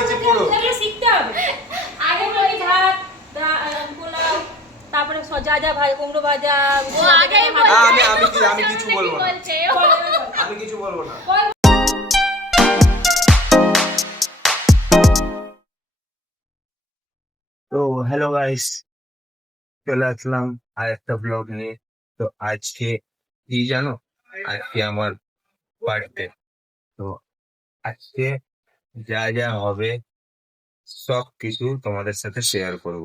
হয়েছে পুরো। শিখতে হবে। আগে বলি ভাত, পোলাও, তারপরে যা যা ভাই কুমড়ো ভাজা। আমি কিছু বলবো না, আমি কিছু বলবো না। তো হ্যালো গাইস, চলে আসলাম আর একটা ব্লগ নিয়ে। তো আজকে কি জানো, আজকে আমার বার্থডে। তো আজকে যা যা হবে সব কিছু তোমাদের সাথে শেয়ার করব।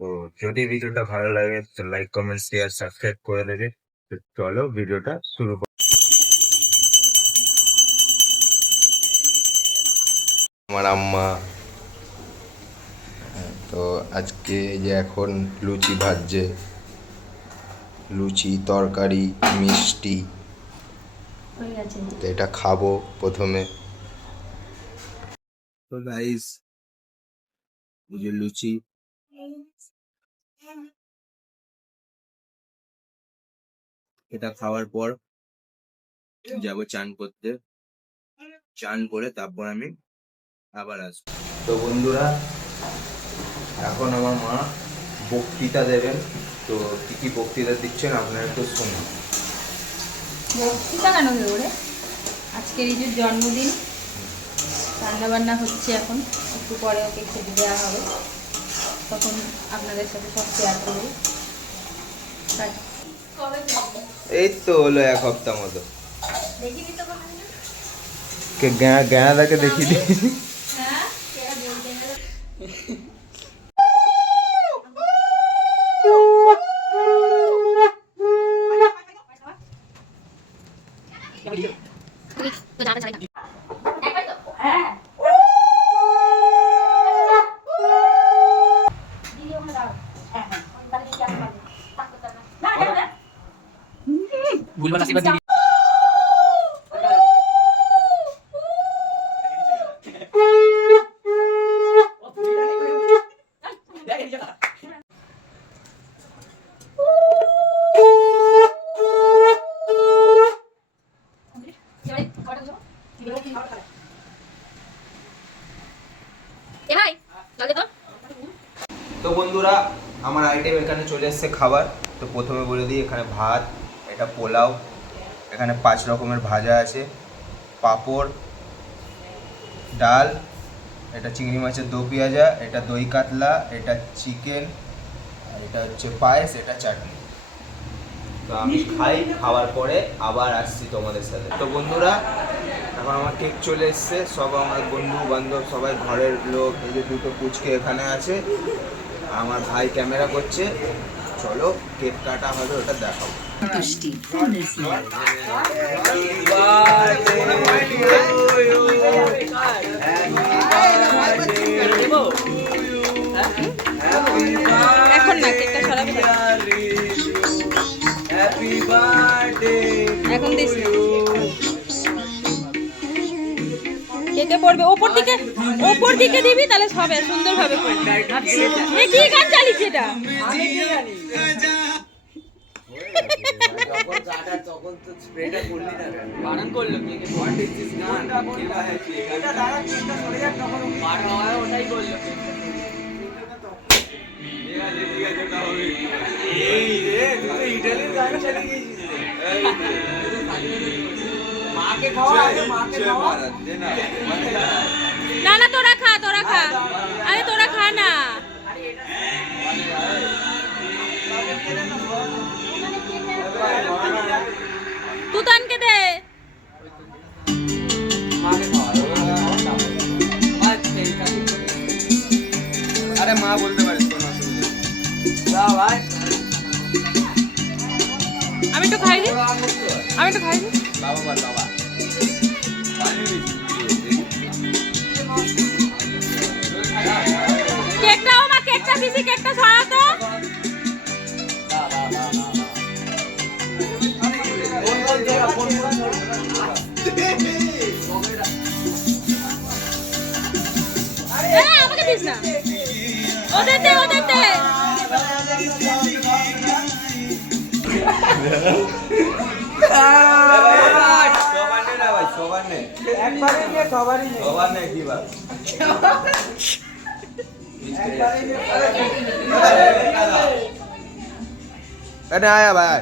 তো যদি ভিডিওটা ভালো লাগে তো লাইক কমেন্ট শেয়ার সাবস্ক্রাইব করে দেবে। তো চলো ভিডিওটা শুরু করি। আমার আম্মা তো আজকে যে এখন লুচি ভাজছে, লুচি তরকারি মিষ্টি। তো এটা খাবো প্রথমে। তো গাইস এই যে লুচি, এটা খাওয়ার পর যাবো চান করতে। চান করে তারপর আমি আবার আসবো। তো বন্ধুরা এখন আমার মা বক্তৃতা দেবেন। তো কি কি বক্তৃতা দিচ্ছেন আপনারা একটু শুনুন। বক্তৃতা কেন দেবো রে? আজকে রিজুর জন্মদিন, রান্নাবান্না হচ্ছে এখন, একটু পরে ওকে খেতে দেওয়া হবে, তখন আপনাদের সাথে সব শেয়ার করবো। এই তো হলো এক সপ্তাহ মতো। দেখিনি তো গাঁদাকে দেখি দি। হ্যাঁ ভুলভাল আশীর্বাদ দিবি। তো বন্ধুরা আমার আইটেম এখানে চলে এসেছে খাবার। তো প্রথমে বলে দিই, এখানে ভাত, এটা পোলাও, এখানে 5 রকমের ভাজা আছে, পাঁপড়, ডাল, এটা চিংড়ি মাছের দো পেঁয়াজা, এটা দই কাতলা, এটা চিকেন, আর এটা হচ্ছে পায়েস, এটা চাটনি। তো আমি খাই, খাওয়ার পরে আবার আসছি তোমাদের সাথে। তো বন্ধুরা এখন আমার কেক চলে এসছে, সব আমার বন্ধু বান্ধব সবাই ঘরের লোক, এই যে দুটো পুচকে এখানে আছে, আমার ভাই ক্যামেরা করছে। চলো কেক কাটা হবে, ওটা দেখাবো। এখন না, কেকটা সরাবে, এখন দিস না। কেকে পড়বে ওপর দিকে দিবি, তাহলে হবে সুন্দর ভাবে। এ কি গান চালিয়েছে এটা? আমি কি জানি। তখন তো স্প্রেটা করলি না, বানান করলো কি হোয়াট ইজ দিস গান, এটা দাঁড়া কেকটা সরে যাক, তখন বার হয় ওটাই করলো। ঠিক আছে ওটা হবে। এই রে তুই তো ইটালির গান চালিয়ে গেছিস। মাকে খাওয়া, আগে মাকে খাওয়া। না না, তোরা খা। আরে তোরা খা না। তুতানকে দে। আরে মা বলতে পারিস কোনো অসুবিধা নেই। ভাই আমি একটু খাই দি। বাবা বল বাবা। কেকটা দিছি, কেকটা ছড়া তো। আমাকে দিস না, ওদের দে। সবার নেই একবারে নিয়ে সবারই নেই সবার নেই কি বাত আরে আয়া ভাই